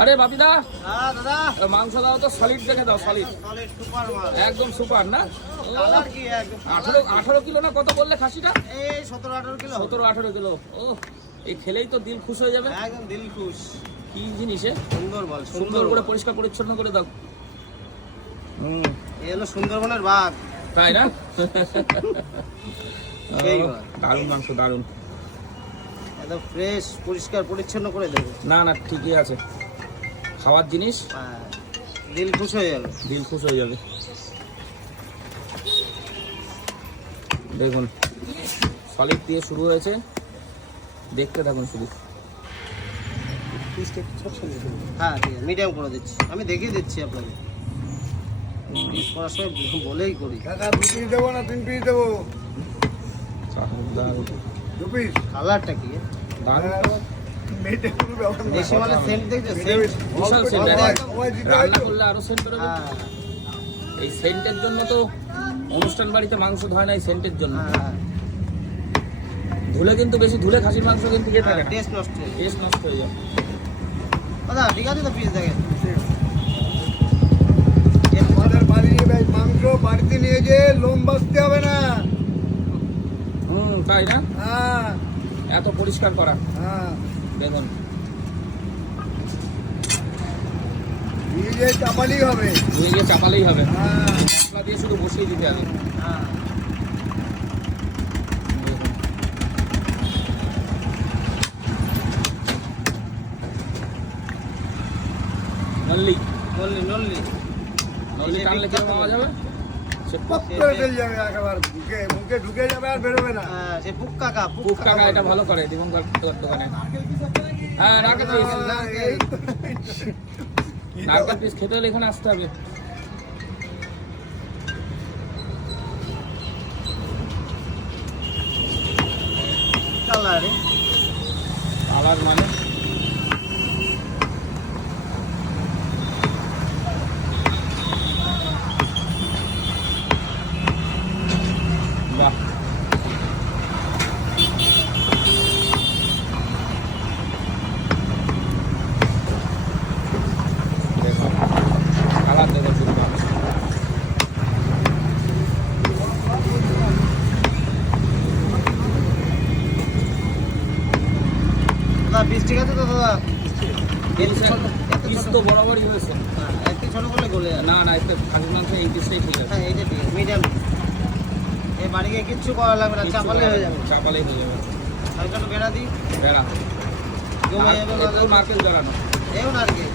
আরে বাপিদা, হ্যাঁ দাদা, মাংস দাও তো, সলিড দেখে দাও, সলিড সলিড সুপার মাল, একদম সুপার না? কালার কি একদম 18 কিলো না কত বললে খাসিটা? এই 17-18 কিলো, 17-18 কিলো। ও, এই খেলেই তো দিল খুশ হয়ে যাবে। একদম দিল খুশ। কি জিনিস সুন্দর বল, সুন্দর করে পরিষ্কার পরিচ্ছন্ন করে দাও। এই হলো সুন্দরবনের বাঘ, তাই না? সেই বাঘ। দারুণ মাংস, দারুণ। একদম ফ্রেশ, পরিষ্কার পরিচ্ছন্ন করে দেবে। না না, ঠিকই আছে, খাওয়ার জিনিস, হ্যাঁ, দিল খুশ হয়ে যাবে। দিল খুশ হয়ে যাবে। দেখুন, সলিড দিয়ে শুরু হয়েছে, দেখতে থাকুন শুধু। হ্যাঁ ঠিক আছে, মিডিয়াম করে দিচ্ছি, আমি দেখিয়ে দিচ্ছি আপনাকে। পিস করার সময় বলেই করি। কাকা 2 পিস দেবো না 3 পিস দেবো? দারুণ 2 পিস। কালারটা কি? দারুণ। মেটে কোনো ব্যাপার না। দেশি মালের সেন্ট দেখছো? সেন্ট। বিশাল সেন্ট, ওই দিতে হয় রান্না তো। করলে আরো সেন্ট বেরোবে। হ্যাঁ এই সেন্টের জন্য তো অনুষ্ঠান বাড়িতে মাংস ধয় না, এই সেন্টের জন্য। হ্যাঁ, ধুলে কিন্তু বেশি ধুলে খাসির মাংস কিন্তু ইয়ে থাকে না, টেস্ট নষ্ট হয়ে যায়। টেস্ট নষ্ট হয়ে যায়। দাদা ঠিক আছে তো, পিস দেখেন। আমাদের বাড়ি মাংস বাড়িতে নিয়ে যে লোম বাঁচতে হবে না। তাই না? হ্যাঁ এত পরিষ্কার করা, হ্যাঁ, দেখুন। নিয়ে যে চাপালেই হবে। ধুয়ে গিয়ে চাপালেই হবে, হ্যাঁ মশলা দিয়ে শুধু বসিয়ে দিতে হবে। হ্যাঁ, দেখুন। নল্লি নল্লি নল্লি। নল্লি টানলে কিরকম আওয়াজ হবে? সে পপ করে চলে যাবে একেবারে, মুখে মুখে ঢুকে যাবে আর বেরোবে না। হ্যাঁ, সে পুক কাকা, পুক কাকা এটা ভালো করে দীপঙ্কর দোকানে। হ্যাঁ, নারকেল পিস, এই তো। নারকেল পিস খেতে হলে এখানে আসতে হবে। কালারে আলাদ মানে বাহ, দেখো কালার দেখো শুধু। দাদা, পিস ঠিক আছে তো দাদা? এত পিস ছোট- তো বরাবরই হয়েছে। হ্যাঁ, একটু ছোট করলে গলে যাবে। না না, একটু খাসির মাংস এই পিসটাই ঠিক আছে। হ্যাঁ, এইটা ঠিক আছে, মিডিয়াম। এই বাড়ি গিয়ে কিচ্ছু করা লাগবে না, চাপালে হয়ে যাবে। চাপালেই হয়ে যাবে। হালকা একটু বেড়া দিই, বেড়া জমে যাবে। নারকেল জড়ানো। দেখুন আর কি,